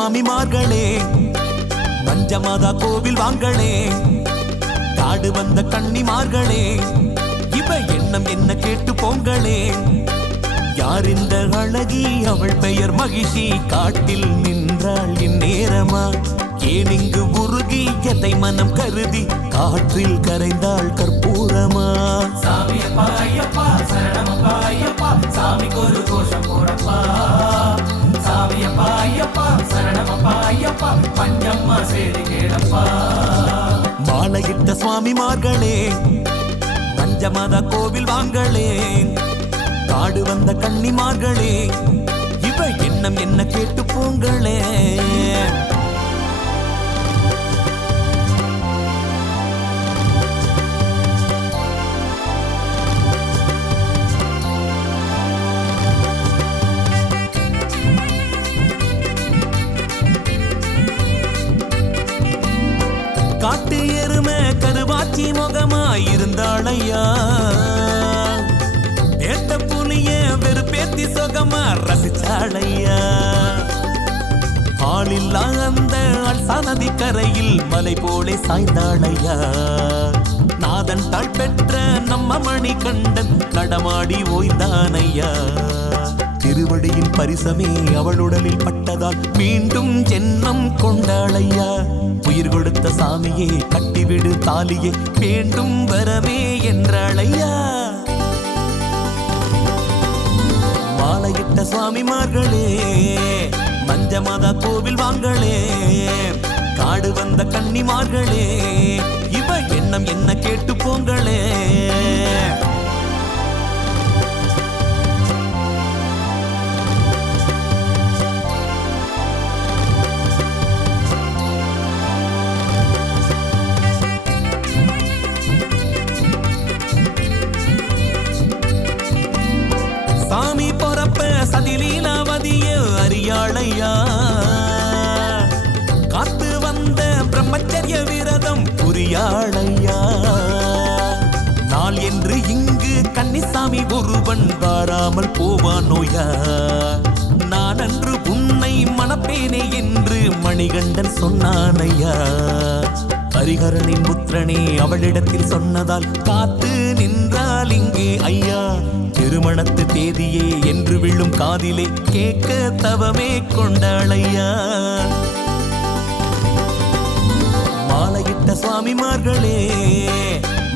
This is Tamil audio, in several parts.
சுவாமிமார்களே பஞ்சமாதா கோவில் வாங்களே காடு வந்த கன்னிமார்களே இவ எண்ணம் என்ன கேட்டு போங்களே. யார் இந்த அழகி? அவள் பெயர் மகிஷி. காட்டில் நின்றாள் இந்நேரமா. ஏன் இங்கு உருகி? எதை மனம் கருதி? காற்றில் கரைந்தாள் கற்பூரமா. சாமியப்பா மாலையிட்ட சுவாமிமார்களே பஞ்சமத கோவில் வாங்களே காடு வந்த கன்னிமார்களே இவ எண்ணம் என்ன கேட்டு போங்களே. இருந்தாளையா பேத்த புலிய வெறுப்பேத்தி சொகமா ரசிச்சாளையா? ஆளில்லா அந்த சனதி கரையில் மலை போலே சாய்ந்தாளையா? நாதன் தாழ் பெற்ற நம்ம மணி கண்டன் நடமாடி ஓய்ந்தானையா? திருவடியின் பரிசமே அவளுடலில் பட்டதால் மீண்டும் ஜென்மம் கொண்டாளையா? உயிர் கொடுத்த சாமியே கட்டிவிடு தாலியே வேண்டும் வரமே என்றாளையா? மாலையிட்ட சுவாமிமார்களே மஞ்சமாதா கோவில் வாங்களே காடு வந்த கன்னிமார்களே இவ எண்ணம் என்ன கேட்டு ஒருவன் வாராமல் போவானோயா நான் அன்று உன்னை மணப்பேனே என்று மணிகண்டன் சொன்னானையா? ஹரிஹரனின் புத்திரனே அவளிடத்தில் சொன்னதால் காத்து நின்றால் இங்கே ஐயா. திருமணத்து தேதியே என்று விழும் காதிலே கேட்க தவமே கொண்டாளையா? மாலையிட்ட சுவாமிமார்களே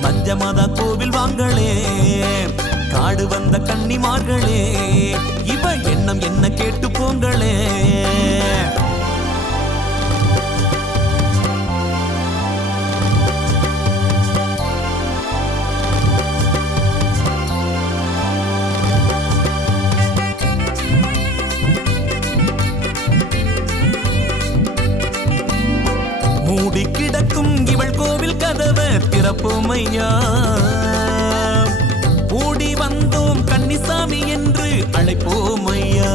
மஞ்சமாதா கோவில் வாங்களே. வந்த கன்னிமார்களே இவ எண்ணம் என்ன கேட்டு போங்களே. மூடி கிடக்கும் இவள் கோவில் கதவை திறப்போமையா சாமி என்று என்று அழைப்போமையா?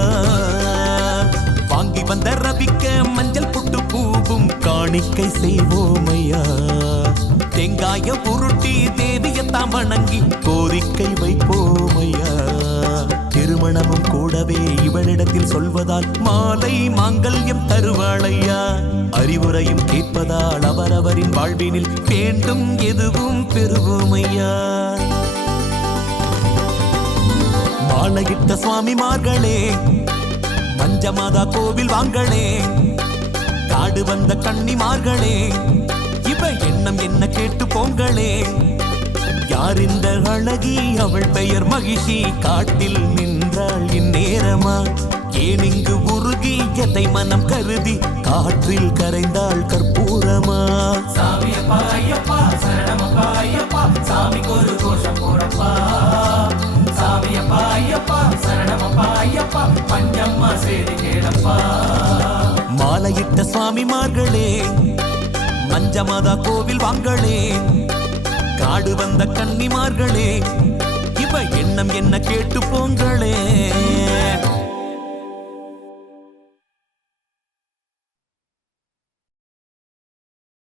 வாங்கி வந்த ரவிக்க மஞ்சள் புட்டு பூவும் காணிக்கை செய்வோமையா? தேங்காய உருட்டி தேவியத்தாம் வணங்கி கோரிக்கை வைப்போமையா? திருமணமும் கூடவே இவளிடத்தில் சொல்வதால் மாலை மாங்கல்யம் தருவாளையா? அறிவுரையும் கேட்பதால் அவரவரின் வாழ்வினில் வேண்டும் எதுவும் பெறுவோமையா? மாலையிட்ட சுவாமிமார்களே மஞ்சமாதா கோவில் வாங்களே காடு வந்த கன்னிமார்களே இவ எண்ணம் என்ன கேட்டு போங்களே. யார் இந்த அழகி? அவள் பெயர் மகிஷி. காட்டில் நின்றாள் இந்நேரமா? ஏன் இங்கு உருகி? எதை மனம் கருதி? காற்றில் கரைந்தாள் கற்பூரமா? கேளப்பா மாலையிட்ட சுவாமிமார்களே மஞ்சமாதா கோவில் வாங்களே காடு வந்த கன்னிமார்களே இவ எண்ணம் என்ன கேட்டு போங்களே.